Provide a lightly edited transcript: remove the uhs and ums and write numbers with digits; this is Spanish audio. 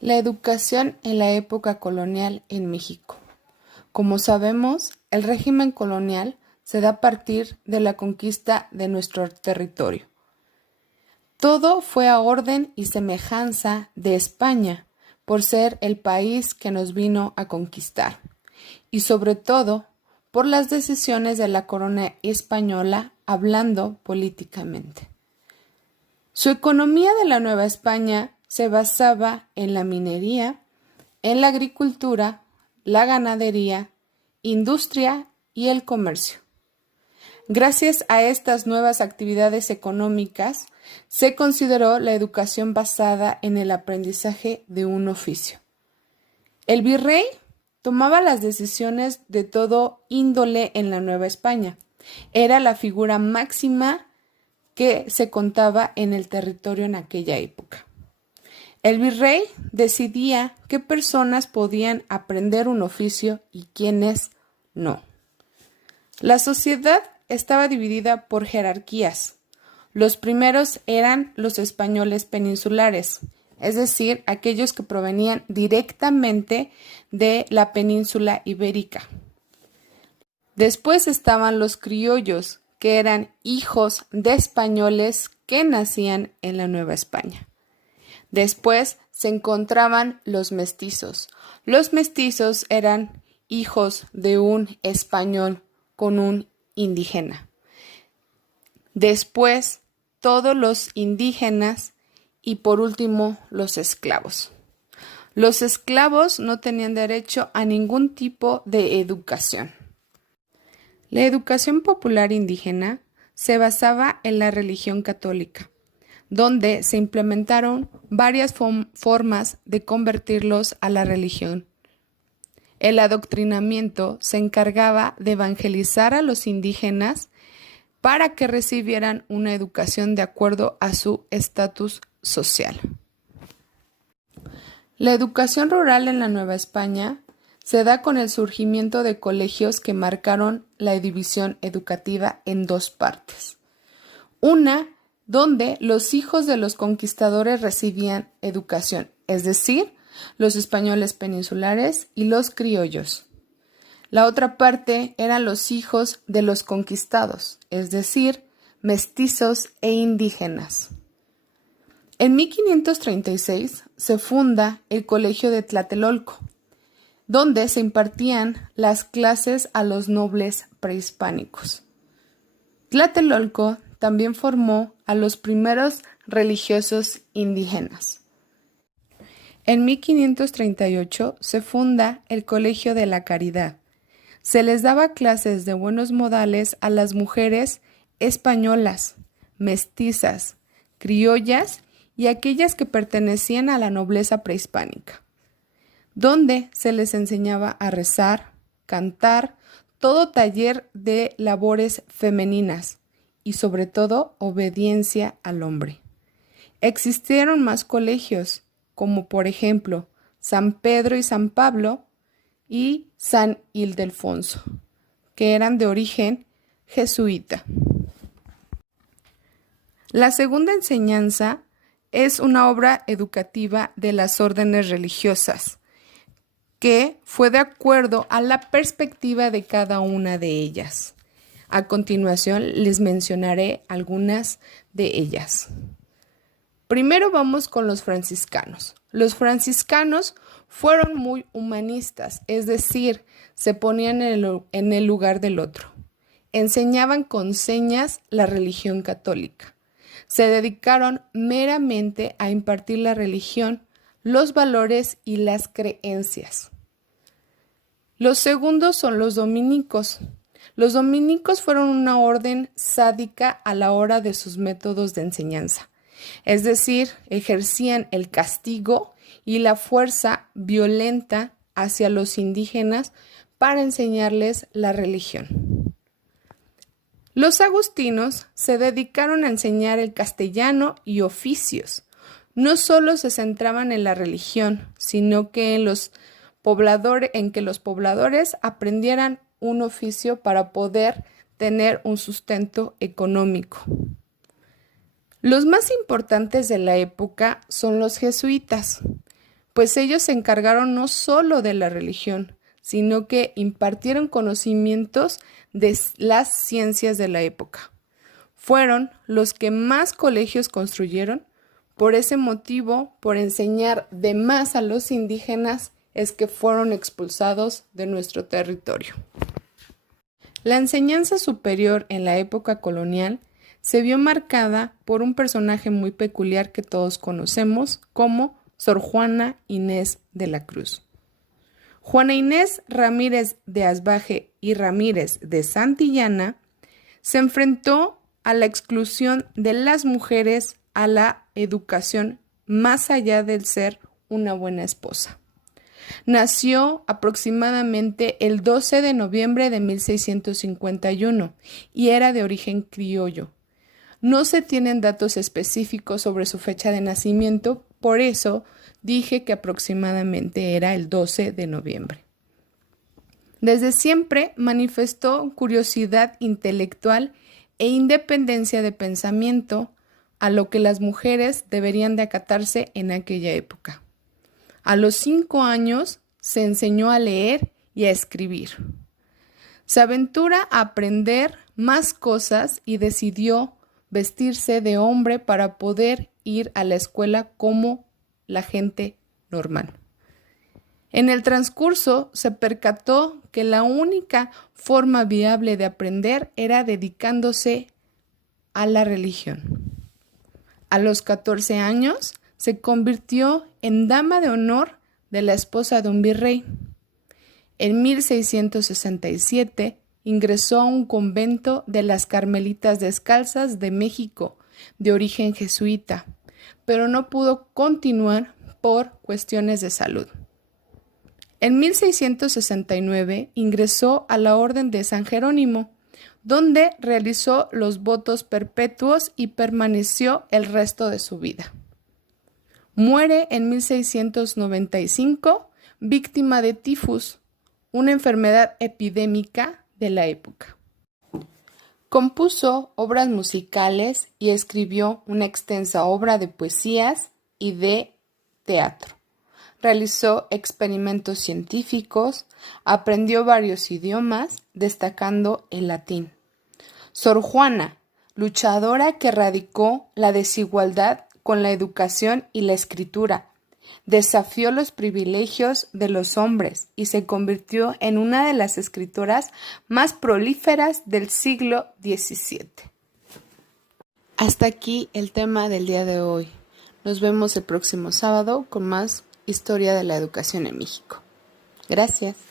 La educación en la época colonial en México. Como sabemos, el régimen colonial se da a partir de la conquista de nuestro territorio. Todo fue a orden y semejanza de España, por ser el país que nos vino a conquistar, y sobre todo por las decisiones de la corona española hablando políticamente. Su economía de la Nueva España se basaba en la minería, en la agricultura, la ganadería, industria y el comercio. Gracias a estas nuevas actividades económicas, se consideró la educación basada en el aprendizaje de un oficio. El virrey tomaba las decisiones de todo índole en la Nueva España. Era la figura máxima que se contaba en el territorio en aquella época. El virrey decidía qué personas podían aprender un oficio y quiénes no. La sociedad estaba dividida por jerarquías. Los primeros eran los españoles peninsulares, es decir, aquellos que provenían directamente de la península ibérica. Después estaban los criollos, que eran hijos de españoles que nacían en la Nueva España. Después se encontraban los mestizos. Los mestizos eran hijos de un español con un indígena. Después, todos los indígenas y por último, los esclavos. Los esclavos no tenían derecho a ningún tipo de educación. La educación popular indígena se basaba en la religión católica, donde se implementaron varias formas de convertirlos a la religión. El adoctrinamiento se encargaba de evangelizar a los indígenas para que recibieran una educación de acuerdo a su estatus social. La educación rural en la Nueva España se da con el surgimiento de colegios que marcaron la división educativa en dos partes. Una donde los hijos de los conquistadores recibían educación, es decir, los españoles peninsulares y los criollos. La otra parte eran los hijos de los conquistados, es decir, mestizos e indígenas. En 1536 se funda el Colegio de Tlatelolco, donde se impartían las clases a los nobles prehispánicos. Tlatelolco también formó a los primeros religiosos indígenas. En 1538 se funda el Colegio de la Caridad. Se les daba clases de buenos modales a las mujeres españolas, mestizas, criollas y aquellas que pertenecían a la nobleza prehispánica, donde se les enseñaba a rezar, cantar, todo taller de labores femeninas y sobre todo obediencia al hombre. Existieron más colegios, como por ejemplo San Pedro y San Pablo y San Ildefonso, que eran de origen jesuita. La segunda enseñanza es una obra educativa de las órdenes religiosas, que fue de acuerdo a la perspectiva de cada una de ellas. A continuación les mencionaré algunas de ellas. Primero vamos con los franciscanos. Los franciscanos fueron muy humanistas, es decir, se ponían en el lugar del otro. Enseñaban con señas la religión católica. Se dedicaron meramente a impartir la religión, los valores y las creencias. Los segundos son los dominicos. Los dominicos fueron una orden sádica a la hora de sus métodos de enseñanza. Es decir, ejercían el castigo y la fuerza violenta hacia los indígenas para enseñarles la religión. Los agustinos se dedicaron a enseñar el castellano y oficios. No solo se centraban en la religión, sino que en que los pobladores aprendieran un oficio para poder tener un sustento económico. Los más importantes de la época son los jesuitas. pues ellos se encargaron no solo de la religión, sino que impartieron conocimientos de las ciencias de la época. Fueron los que más colegios construyeron. Por ese motivo, por enseñar de más a los indígenas, es que fueron expulsados de nuestro territorio. La enseñanza superior en la época colonial se vio marcada por un personaje muy peculiar que todos conocemos como Sor Juana Inés de la Cruz. Juana Inés Ramírez de Asbaje y Ramírez de Santillana se enfrentó a la exclusión de las mujeres a la educación más allá del ser una buena esposa. Nació aproximadamente el 12 de noviembre de 1651 y era de origen criollo. No se tienen datos específicos sobre su fecha de nacimiento, por eso dije que aproximadamente era el 12 de noviembre. Desde siempre manifestó curiosidad intelectual e independencia de pensamiento, a lo que las mujeres deberían de acatarse en aquella época. A los 5 años se enseñó a leer y a escribir. Se aventura a aprender más cosas y decidió vestirse de hombre para poder ir a la escuela como la gente normal. En el transcurso se percató que la única forma viable de aprender era dedicándose a la religión. A los 14 años se convirtió en dama de honor de la esposa de un virrey. En 1667 ingresó a un convento de las Carmelitas Descalzas de México, de origen jesuita, pero no pudo continuar por cuestiones de salud. En 1669 ingresó a la Orden de San Jerónimo, donde realizó los votos perpetuos y permaneció el resto de su vida. Muere en 1695, víctima de tifus, una enfermedad epidémica de la época. Compuso obras musicales y escribió una extensa obra de poesías y de teatro. Realizó experimentos científicos, aprendió varios idiomas, destacando el latín. Sor Juana, luchadora que erradicó la desigualdad con la educación y la escritura, desafió los privilegios de los hombres y se convirtió en una de las escritoras más prolíferas del siglo XVII. Hasta aquí el tema del día de hoy. Nos vemos el próximo sábado con más historia de la educación en México. Gracias.